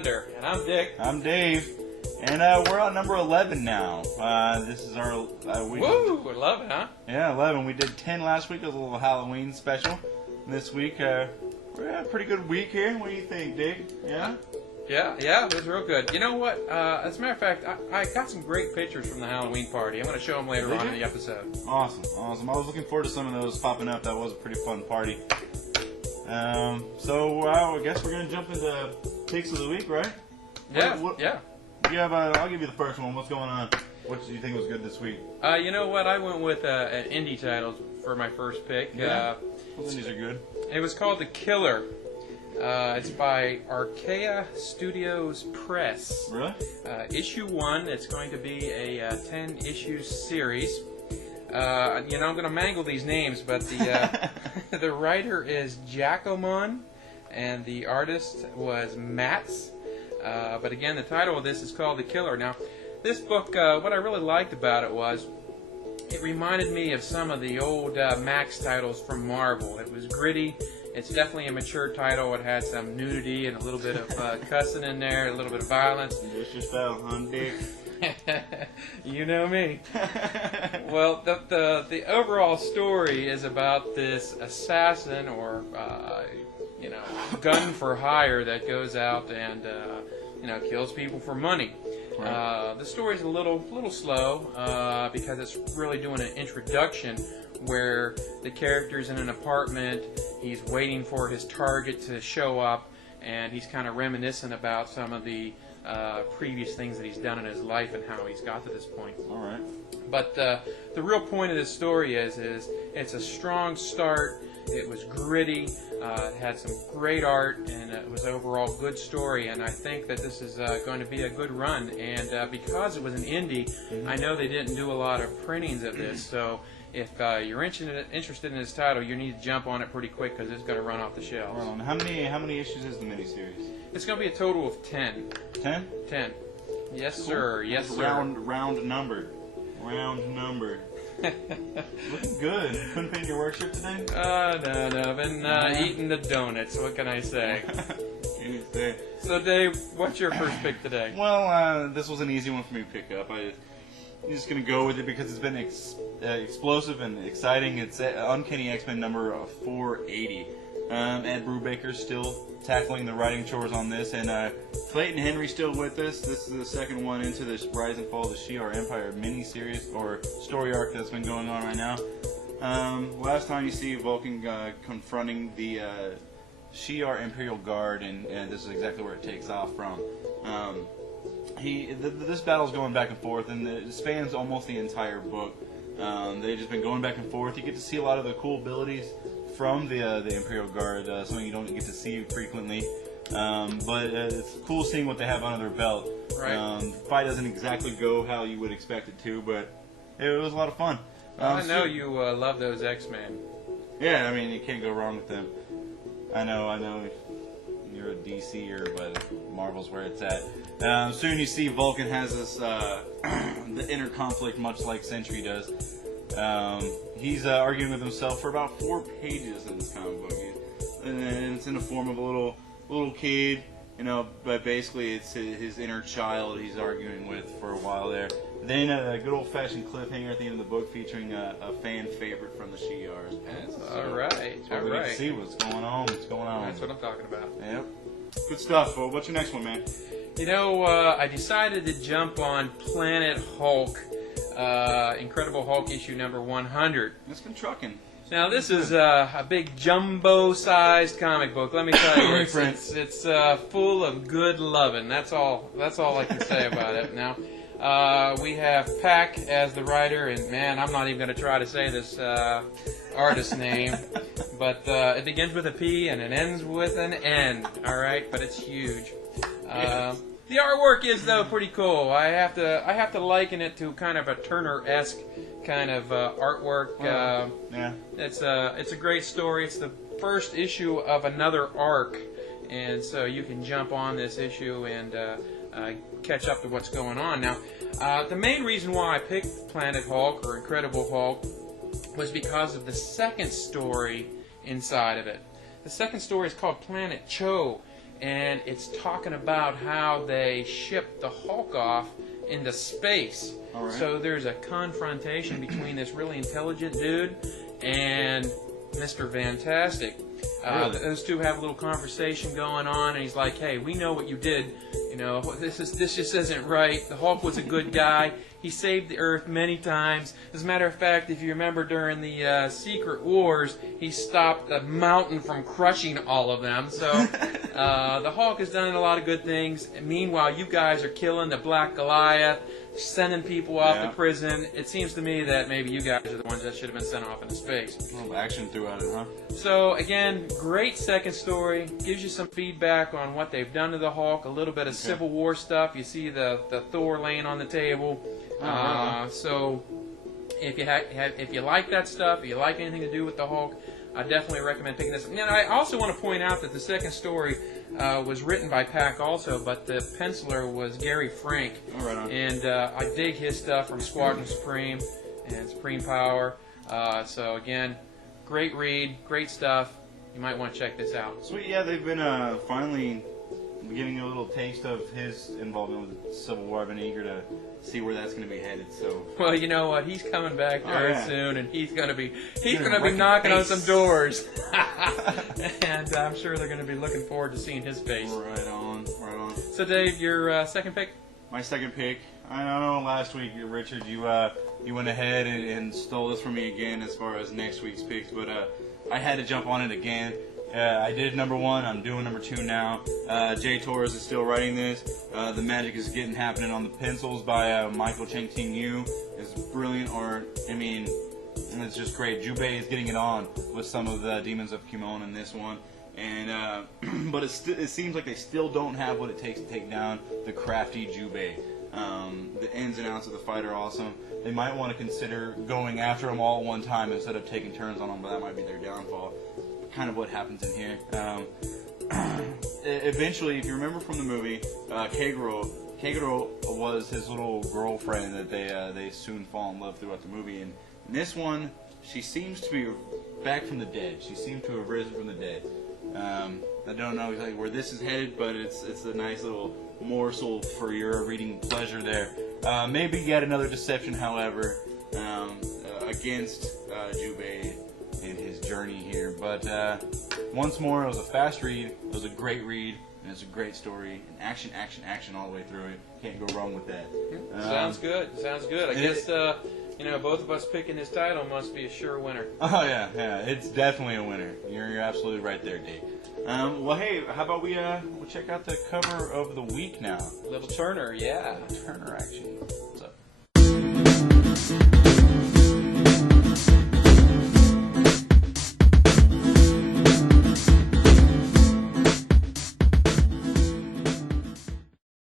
Thunder. And I'm Dick. I'm Dave. And we're on number 11 now. This is our week. Woo! 11, huh? Yeah, 11. We did 10 last week. It was a little Halloween special. And this week, we had a pretty good week here. What do you think, Dick? Yeah? Yeah, it was real good. You know what? As a matter of fact, I got some great pictures from the Halloween party. I'm going to show them later on in the episode. Awesome. I was looking forward to some of those popping up. That was a pretty fun party. I guess we're going to jump into picks of the week, right? Yeah. You have I'll give you the first one. What's going on? What do you think was good this week? You know what? I went with an indie title for my first pick. Yeah. Those indies are good. It was called The Killer. It's by Archaea Studios Press. Really? Issue 1. It's going to be a 10-issue series. I'm going to mangle these names, but the the writer is Giacomon, and the artist was Mats. But again, the title of this is called The Killer. Now, this book, what I really liked about it was it reminded me of some of the old Max titles from Marvel. It was gritty. It's definitely a mature title. It had some nudity and a little bit of cussing in there, a little bit of violence. Just your style, huh, Dick? You know me. Well, the overall story is about this assassin or gun for hire that goes out and kills people for money. Right. The story's a little slow because it's really doing an introduction where the character's in an apartment. He's waiting for his target to show up, and he's kind of reminiscing about some of the previous things that he's done in his life and how he's got to this point. All right. But the real point of this story is it's a strong start. It was gritty. It had some great art, and it was overall good story. And I think that this is going to be a good run. And because it was an indie, I know they didn't do a lot of printings of this. So if you're interested in this title, you need to jump on it pretty quick because it's going to run off the shelves. Well, how many issues is the miniseries? It's going to be a total of 10. 10? 10. Yes, Cool. sir. Yes, sir. Round number. Looking good. Couldn't finish your work shift today? No. I've been eating the donuts. What can I say? So, Dave, what's your first pick today? Well, this was an easy one for me to pick up. I'm just going to go with it because it's been explosive and exciting. It's Uncanny XMen number 480. Ed Brubaker's still tackling the writing chores on this, and Clayton Henry's still with us. This is the second one into this Rise and Fall of the Shi'ar Empire mini-series, or story arc that's been going on right now. Last time you see Vulcan confronting the Shi'ar Imperial Guard, and this is exactly where it takes off from. This battle's going back and forth, and it spans almost the entire book. They've just been going back and forth. You get to see a lot of the cool abilities from the Imperial Guard, something you don't get to see frequently. But it's cool seeing what they have under their belt. Right. The fight doesn't exactly go how you would expect it to, but it was a lot of fun. I know you love those X-Men. Yeah, I mean, you can't go wrong with them. I know. You're a DCer, but Marvel's where it's at. Soon you see Vulcan has this the inner conflict, much like Sentry does. He's arguing with himself for about 4 pages in this comic book, and it's in the form of a little kid, but basically it's his inner child he's arguing with for a while there. Then a good old-fashioned cliffhanger at the end of the book featuring a fan favorite from the Shi'ars. All right. We get to see what's going on. That's what I'm talking about. Yep. Good stuff. Well, what's your next one, man? I decided to jump on Planet Hulk, Incredible Hulk issue number 100. It's been trucking. Now, this is a big jumbo-sized comic book. Let me tell you, it's full of good loving. That's all I can say about it. Now, we have Pack as the writer, and man, I'm not even going to try to say this artist's name, but it begins with a P and it ends with an N. All right, but it's huge. The artwork is though pretty cool. I have to liken it to kind of a Turner-esque kind of artwork. Yeah. It's a great story. It's the first issue of another arc, and so you can jump on this issue and catch up to what's going on. Now, the main reason why I picked Planet Hulk or Incredible Hulk was because of the second story inside of it. The second story is called Planet Cho, and it's talking about how they shipped the Hulk off into space. All right. So there's a confrontation between this really intelligent dude and Mr. Fantastic. Really? Those two have a little conversation going on, and he's like, "Hey, we know what you did. You know, this just isn't right. The Hulk was a good guy. He saved the Earth many times. As a matter of fact, if you remember during the Secret Wars, he stopped the mountain from crushing all of them. So the Hulk has done a lot of good things. And meanwhile, you guys are killing the Black Goliath, sending people off to prison. It seems to me that maybe you guys are the ones that should have been sent off into space." A little action throughout it, huh? So again, great second story. Gives you some feedback on what they've done to the Hulk. A little bit of Civil War stuff. You see the Thor laying on the table. So if you like that stuff, if you like anything to do with the Hulk, I definitely recommend picking this. And I also want to point out that the second story was written by Pack also, but the penciler was Gary Frank. Oh, right on. And I dig his stuff from Squadron Supreme and Supreme Power. So again, great read, great stuff. You might want to check this out. Sweet, yeah, they've been finally getting a little taste of his involvement with the Civil War. I've been eager to see where that's going to be headed. So, well, you know what? He's coming back very soon, and he's going to be gonna knocking on some doors, and I'm sure they're going to be looking forward to seeing his face. Right on, right on. So, Dave, your second pick? My second pick. I know last week, Richard, you went ahead and stole this from me again as far as next week's picks, but I had to jump on it again. I did number 1. I'm doing number 2 now. Jay Torres is still writing this. The magic is happening on the pencils by Michael Cheng Ting Yu. It's brilliant art. I mean, it's just great. Jubei is getting it on with some of the Demons of Kimon in this one. And but it seems like they still don't have what it takes to take down the crafty Jubei. The ins and outs of the fight are awesome. They might want to consider going after them all at one time instead of taking turns on them, but that might be their downfall. Kind of what happens in here. Eventually, if you remember from the movie, Kagero was his little girlfriend that they soon fall in love throughout the movie. And in this one, she seems to be back from the dead. She seems to have risen from the dead. I don't know exactly where this is headed, but it's a nice little morsel for your reading pleasure there. Maybe yet another deception, however, against Jubei in his journey here. But once more, it was a fast read, it was a great read, and it's a great story. And action, action, action all the way through it. Can't go wrong with that. Sounds good. Sounds good. I guess both of us picking this title must be a sure winner. Oh yeah, it's definitely a winner. You're absolutely right there, Dave. Well, hey, how about we'll check out the cover of the week now? Little Turner, yeah. Turner action.